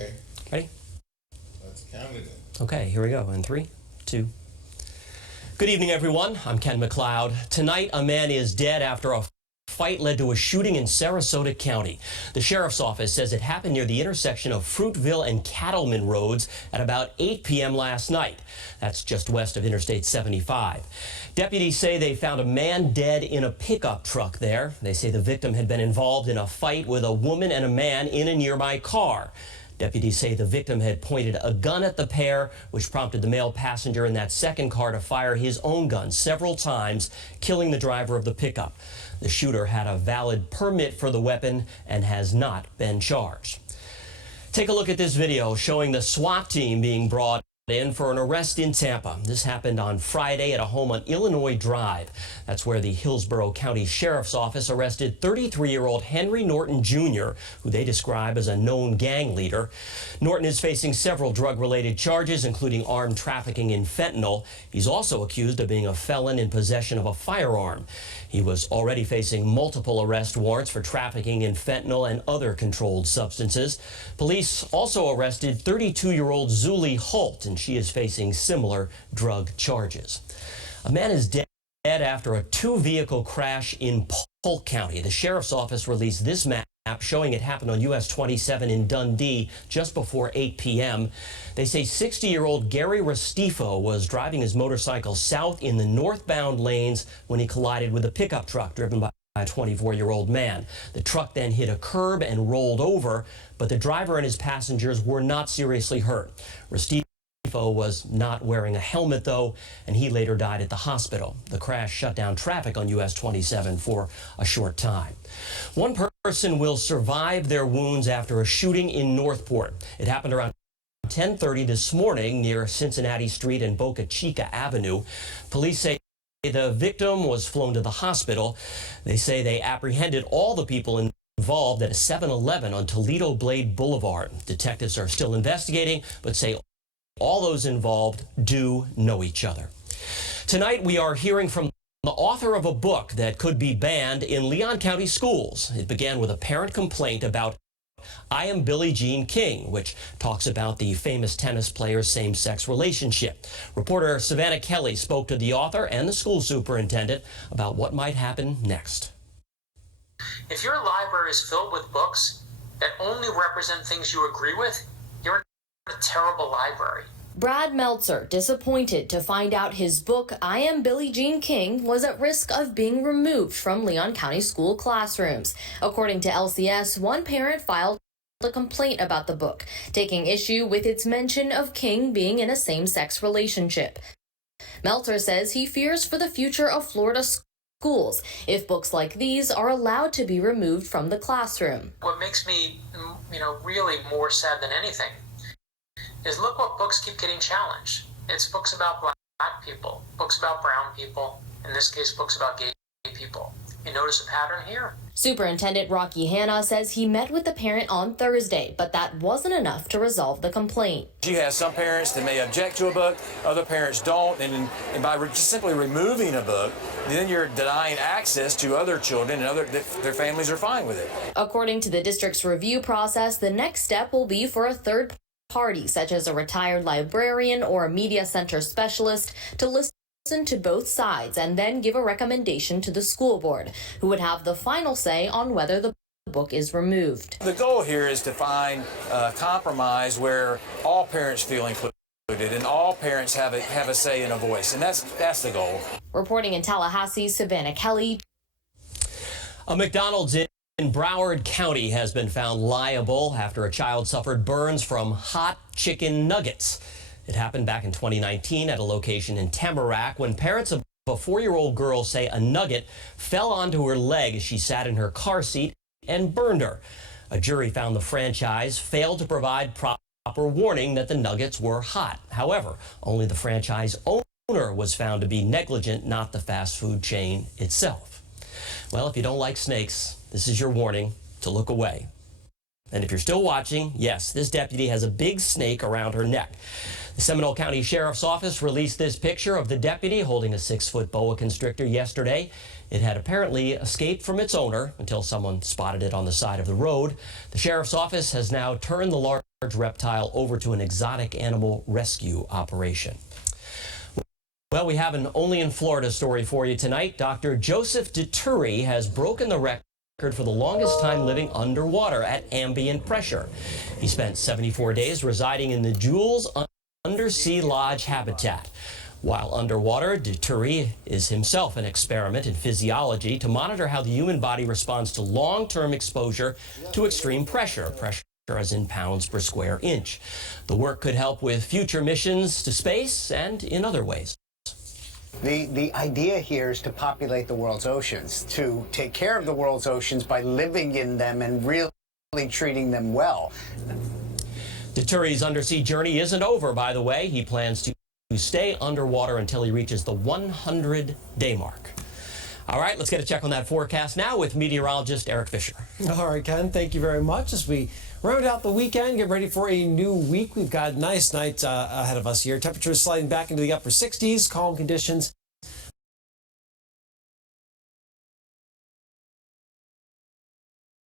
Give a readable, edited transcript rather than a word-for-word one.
Okay. Ready? Let's count it in. Okay, here we go. In 3, 2. Good evening, everyone. I'm Ken McLeod. Tonight, a man is dead after a fight led to a shooting in Sarasota County. The sheriff's office says it happened near the intersection of Fruitville and Cattleman Roads at about 8 p.m. last night. That's just west of Interstate 75. Deputies say they found a man dead in a pickup truck there. They say the victim had been involved in a fight with a woman and a man in a nearby car. Deputies say the victim had pointed a gun at the pair, which prompted the male passenger in that second car to fire his own gun several times, killing the driver of the pickup. The shooter had a valid permit for the weapon and has not been charged. Take a look at this video showing the SWAT team being brought in for an arrest in Tampa. This happened on Friday at a home on Illinois Drive. That's where the Hillsborough County Sheriff's Office arrested 33-year-old Henry Norton Jr., who they describe as a known gang leader. Norton is facing several drug-related charges, including armed trafficking in fentanyl. He's also accused of being a felon in possession of a firearm. He was already facing multiple arrest warrants for trafficking in fentanyl and other controlled substances. Police also arrested 32-year-old Zuli Holt, and she is facing similar drug charges. A man is dead after a two-vehicle crash in Polk County. The sheriff's office released this map showing it happened on US 27 in Dundee just before 8 p.m. They say 60-year-old Gary Restifo was driving his motorcycle south in the northbound lanes when he collided with a pickup truck driven by a 24-year-old man. The truck then hit a curb and rolled over, but the driver and his passengers were not seriously hurt. Restifo was not wearing a helmet, though, and he later died at the hospital. The crash shut down traffic on US 27 for a short time. One person will survive their wounds after a shooting in Northport. It happened around 10:30 this morning near Cincinnati Street and Boca Chica Avenue. Police say the victim was flown to the hospital. They say they apprehended all the people involved at a 7-Eleven on Toledo Blade Boulevard. Detectives are still investigating, but say all those involved do know each other. Tonight, we are hearing from the author of a book that could be banned in Leon County schools. It began with a parent complaint about I Am Billie Jean King, which talks about the famous tennis player's same-sex relationship. Reporter Savannah Kelly spoke to the author and the school superintendent about what might happen next. If your library is filled with books that only represent things you agree with, you're in a terrible library. Brad Meltzer, disappointed to find out his book, I Am Billie Jean King, was at risk of being removed from Leon County school classrooms. According to LCS, one parent filed a complaint about the book, taking issue with its mention of King being in a same-sex relationship. Meltzer says he fears for the future of Florida schools if books like these are allowed to be removed from the classroom. What makes me, really more sad than anything is look what books keep getting challenged. It's books about black people, books about brown people, in this case, books about gay people. You notice a pattern here? Superintendent Rocky Hanna says he met with the parent on Thursday, but that wasn't enough to resolve the complaint. You have some parents that may object to a book, other parents don't, and by just simply removing a book, then you're denying access to other children and their families are fine with it. According to the district's review process, the next step will be for a third party, such as a retired librarian or a media center specialist, to listen to both sides and then give a recommendation to the school board, who would have the final say on whether the book is removed. The goal here is to find a compromise where all parents feel included and all parents have a say and a voice, and that's the goal. Reporting in Tallahassee, Savannah Kelly. A McDonald's in Broward County has been found liable after a child suffered burns from hot chicken nuggets. It happened back in 2019 at a location in Tamarack when parents of a 4-year-old girl say a nugget fell onto her leg as she sat in her car seat and burned her. A jury found the franchise failed to provide proper warning that the nuggets were hot. However, only the franchise owner was found to be negligent, not the fast food chain itself. Well, if you don't like snakes, this is your warning to look away. And if you're still watching, yes, this deputy has a big snake around her neck. The Seminole County Sheriff's Office released this picture of the deputy holding a 6-foot boa constrictor yesterday. It had apparently escaped from its owner until someone spotted it on the side of the road. The Sheriff's Office has now turned the large reptile over to an exotic animal rescue operation. Well, we have an Only in Florida story for you tonight. Dr. Joseph Dituri has broken the record for the longest time living underwater at ambient pressure. He spent 74 days residing in the Jules Undersea Lodge habitat. While underwater, Dituri is himself an experiment in physiology to monitor how the human body responds to long-term exposure to extreme pressure as in pounds per square inch. The work could help with future missions to space and in other ways. The idea here is to populate the world's oceans, to take care of the world's oceans by living in them and really treating them well. Dituri's undersea journey isn't over, by the way. He plans to stay underwater until he reaches the 100-day mark. All right, let's get a check on that forecast now with meteorologist Eric Fisher. All right, Ken, thank you very much. As we round out the weekend, get ready for a new week. We've got nice nights ahead of us here. Temperatures sliding back into the upper 60s, calm conditions